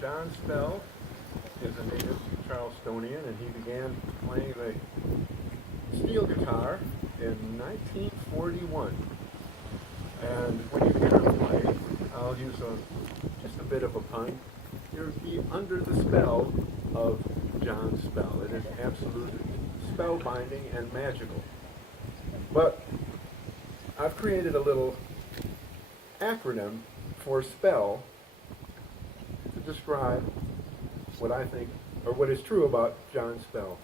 John Spell is a native Charlestonian, and he began playing the steel guitar in 1941. And when you hear him play, I'll use just a bit of a pun. You'll be under the spell of John Spell. It is absolutely spellbinding and magical. But I've created a little acronym for spell to describe what I think, or what is true about John Spell.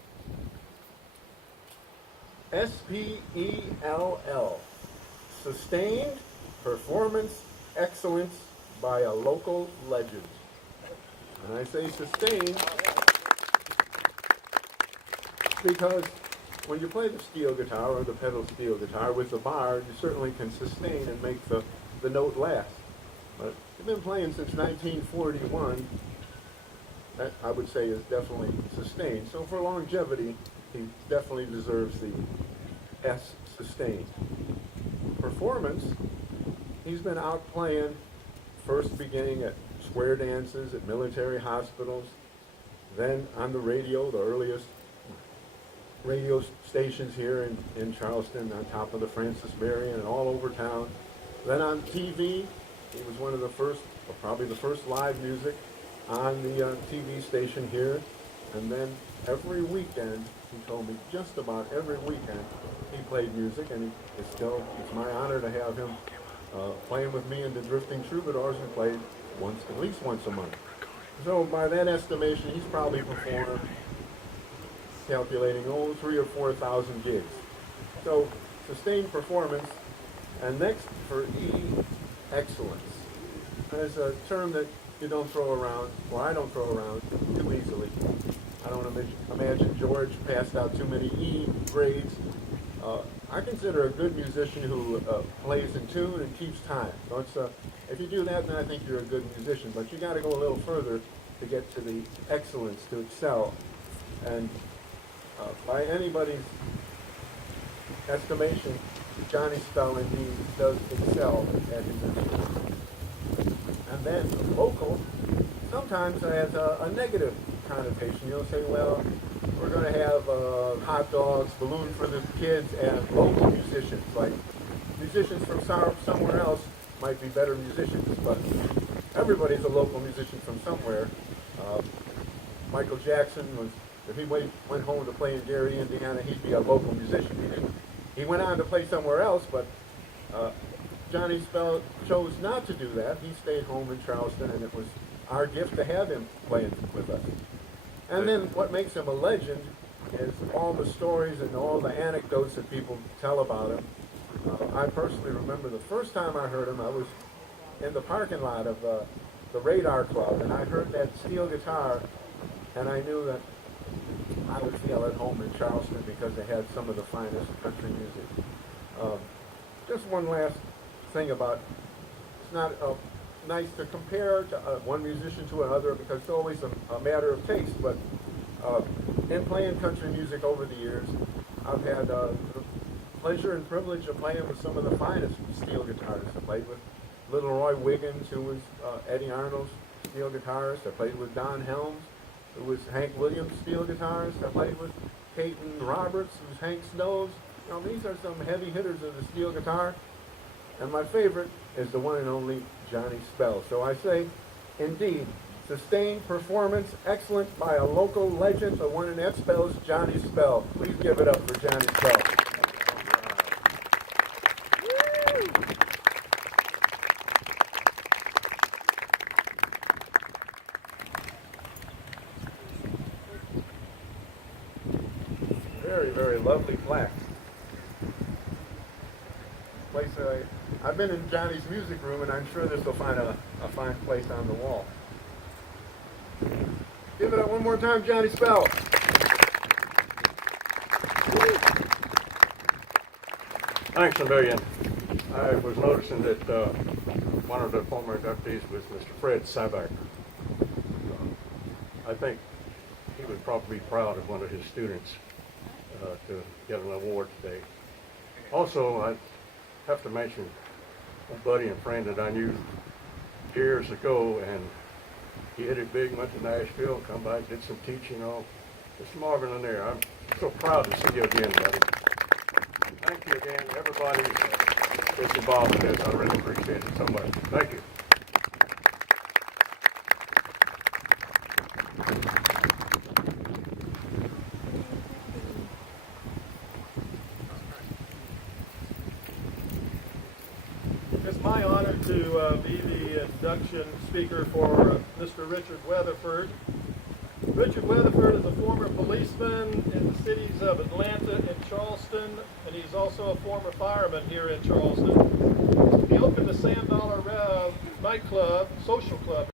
SPELL, sustained performance excellence by a local legend. And I say sustained because when you play the steel guitar or the pedal steel guitar with the bar, you certainly can sustain and make the note last. But you've been playing since 1941, that I would say is definitely sustained. So for longevity, he definitely deserves the S, sustained. Performance, he's been out playing, first beginning at square dances, at military hospitals, then on the radio, the earliest radio stations here in Charleston, on top of the Francis Marion and all over town. Then on TV, he was one of the first, or probably the first live music on the TV station here. And then every weekend, he told me just about every weekend, he played music, and it's my honor to have him playing with me in the Drifting Troubadours, and played at least once a month. So by that estimation, he's probably performed, calculating 3,000 or 4,000 gigs. So sustained performance. And next for E, excellence. There's a term that you don't throw around, or I don't throw around too easily. I don't imagine George passed out too many E grades. I consider a good musician who plays in tune and keeps time. So if you do that, then I think you're a good musician. But you got to go a little further to get to the excellence, to excel. And by anybody's estimation, Johnny Spell indeed does excel at his instrument. And then local sometimes has a negative connotation. You'll say, well, we're going to have hot dogs, balloon for the kids, and local musicians. Like musicians from somewhere else might be better musicians, but everybody's a local musician from somewhere. Michael Jackson if he went home to play in Gary, Indiana, he'd be a local musician. He went on to play somewhere else, but Johnny Spell chose not to do that. He stayed home in Charleston, and it was our gift to have him playing with us. And then what makes him a legend is all the stories and all the anecdotes that people tell about him. I personally remember the first time I heard him, I was in the parking lot of the Radar Club, and I heard that steel guitar, and I knew that I would feel at home in Charleston because they had some of the finest country music. Just one last thing about, it's not nice to compare one musician to another because it's always a matter of taste, but in playing country music over the years, I've had the pleasure and privilege of playing with some of the finest steel guitarists. I played with Little Roy Wiggins, who was Eddie Arnold's steel guitarist. I played with Don Helms, who was Hank Williams' steel guitarist. I played with Peyton Roberts, who's Hank Snow's. You know, these are some heavy hitters of the steel guitar. And my favorite is the one and only Johnny Spell. So I say, indeed, sustained performance, excellent by a local legend. The one in that spells Johnny Spell. Please give it up for Johnny Spell. Very, very lovely plaque. I've been in Johnny's music room, and I'm sure this will find a fine place on the wall. Give it up one more time, Johnny Spell. Thanks a million. I was noticing that one of the former inductees was Mr. Fred Saback. I think he would probably be proud of one of his students to get an award today. Also, I have to mention a buddy and friend that I knew years ago, and He hit it big, went to Nashville, come back, did some teaching on. Mr. Marvin Lanier, I'm so proud to see you again, buddy. Thank you again, everybody that's involved in this. I really appreciate it so much. Thank you. It's my honor to be the induction speaker for Mr. Richard Weatherford. Richard Weatherford is a former policeman in the cities of Atlanta and Charleston, and he's also a former fireman here in Charleston. He opened the Sand Dollar nightclub, social club,